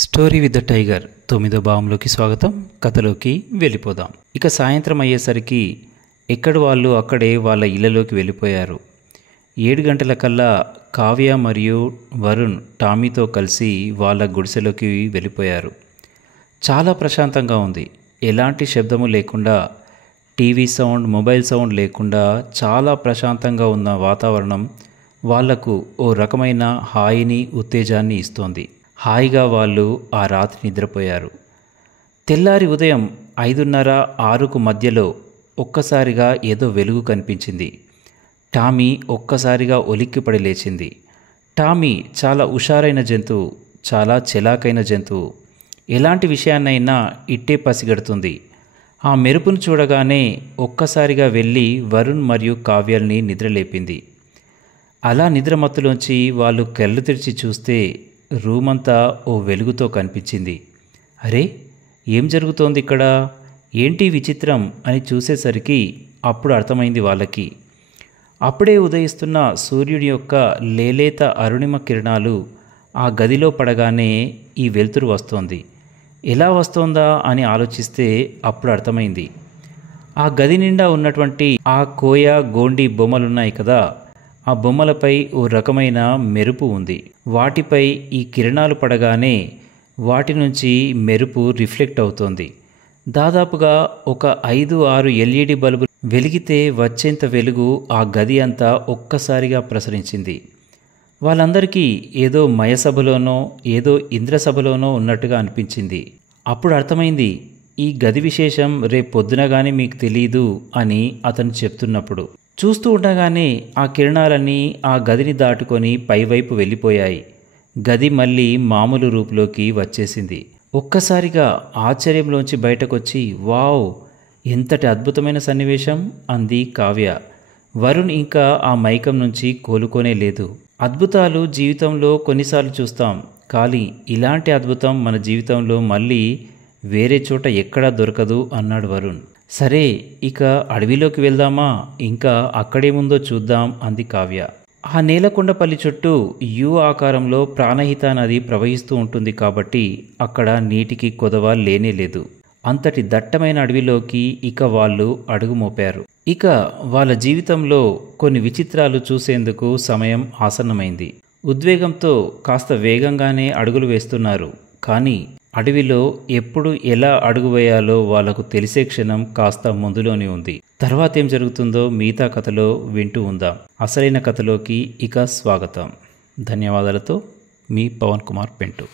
Story with the tiger 9వ భాగంలోకి స్వాగతం. కథలోకి వెళ్ళిపోదాం. ఇక సాయంత్రం అయ్యేసరికి ఎక్కడి వాళ్ళు అక్కడే వాళ్ళ ఇళ్లలోకి వెళ్ళిపోయారు. 7 గంటల కల్లా కావ్య మరియు వరుణ్ టామీతో కలిసి వాళ్ళ గుడిసెలోకి వెళ్ళిపోయారు. చాలా ప్రశాంతంగా ఉంది. ఎలాంటి శబ్దము లేకుండా, టీవీ సౌండ్, మొబైల్ సౌండ్ లేకుండా చాలా ప్రశాంతంగా ఉన్న వాతావరణం వాళ్లకు ఓ రకమైన హాయిని, ఉత్తేజాన్ని ఇస్తోంది. హాయిగా వాళ్ళు ఆ రాత్రి నిద్రపోయారు. తెల్లారి ఉదయం 5:30-6కు మధ్యలో ఒక్కసారిగా ఏదో వెలుగు కనిపించింది. టామీ ఒక్కసారిగా ఉలిక్కిపడి లేచింది. టామీ చాలా హుషారైన జంతువు, చాలా చలాకైన జంతువు. ఎలాంటి విషయాన్నైనా ఇట్టే పసిగడుతుంది. ఆ మెరుపును చూడగానే ఒక్కసారిగా వెళ్ళి వరుణ్ మరియు కావ్యాల్ని నిద్రలేపింది. అలా నిద్రమత్తులోంచి వాళ్ళు కళ్ళు తెరిచి చూస్తే రూమంతా ఓ వెలుగుతో కనిపించింది. అరే, ఏం జరుగుతోంది ఇక్కడ? ఏంటి విచిత్రం అని చూసేసరికి అప్పుడు అర్థమైంది వాళ్ళకి. అప్పుడే ఉదయిస్తున్న సూర్యుడి యొక్క లేలేత అరుణిమ కిరణాలు ఆ గదిలో పడగానే ఈ వెలుతురు వస్తోంది. ఎలా వస్తోందా అని ఆలోచిస్తే అప్పుడు అర్థమైంది. ఆ గది నిండా ఉన్నటువంటి ఆ కోయ, గోండి బొమ్మలున్నాయి కదా, ఆ బొమ్మలపై ఓ రకమైన మెరుపు ఉంది. వాటిపై ఈ కిరణాలు పడగానే వాటి నుంచి మెరుపు రిఫ్లెక్ట్ అవుతోంది. దాదాపుగా ఒక 5-6 ఎల్ఈడి బల్బు వెలిగితే వచ్చేంత వెలుగు ఆ గది అంతా ఒక్కసారిగా ప్రసరించింది. వాళ్ళందరికీ ఏదో మయసభలోనో ఏదో ఇంద్రసభలోనో ఉన్నట్టుగా అనిపించింది. అప్పుడు అర్థమైంది, ఈ గది విశేషం రేపు పొద్దున కానీ మీకు తెలీదు అని అతను చెప్తున్నప్పుడు. చూస్తూ ఉండగానే ఆ కిరణాలన్నీ ఆ గదిని దాటుకొని పైవైపు వెళ్ళిపోయాయి. గది మళ్ళీ మామూలు రూపులోకి వచ్చేసింది. ఒక్కసారిగా ఆశ్చర్యంలోంచి బయటకొచ్చి, వావ్, ఎంతటి అద్భుతమైన సన్నివేశం అంది కావ్య. వరుణ్ ఇంకా ఆ మైకం నుంచి కోలుకోనే లేదు. అద్భుతాలు జీవితంలో కొన్నిసార్లు చూస్తాం, కానీ ఇలాంటి అద్భుతం మన జీవితంలో మళ్ళీ వేరే చోట ఎక్కడా దొరకదు అన్నాడు వరుణ్. సరే, ఇక అడవిలోకి వెళ్దామా, ఇంకా అక్కడేముందో చూద్దాం అంది కావ్య. ఆ నేలకొండపల్లి చుట్టూ యు ఆకారంలో ప్రాణహిత నది ప్రవహిస్తూ ఉంటుంది కాబట్టి అక్కడ నీటికి కొదవ లేనేలేదు. అంతటి దట్టమైన అడవిలోకి ఇక వాళ్ళు అడుగు మోపారు. ఇక వాళ్ళ జీవితంలో కొన్ని విచిత్రాలు చూసేందుకు సమయం ఆసన్నమైంది. ఉద్వేగంతో కాస్త వేగంగానే అడుగులు వేస్తున్నారు. కానీ అడవిలో ఎప్పుడు ఎలా అడుగు వేయాలో వాళ్లకు తెలిసే క్షణం కాస్త ముందులోనే ఉంది. తర్వాత ఏం జరుగుతుందో మిగతా కథలో వింటూ ఉందాం. అసలైన కథలోకి ఇక స్వాగతం. ధన్యవాదాలతో మీ పవన్ కుమార్ పెంటు.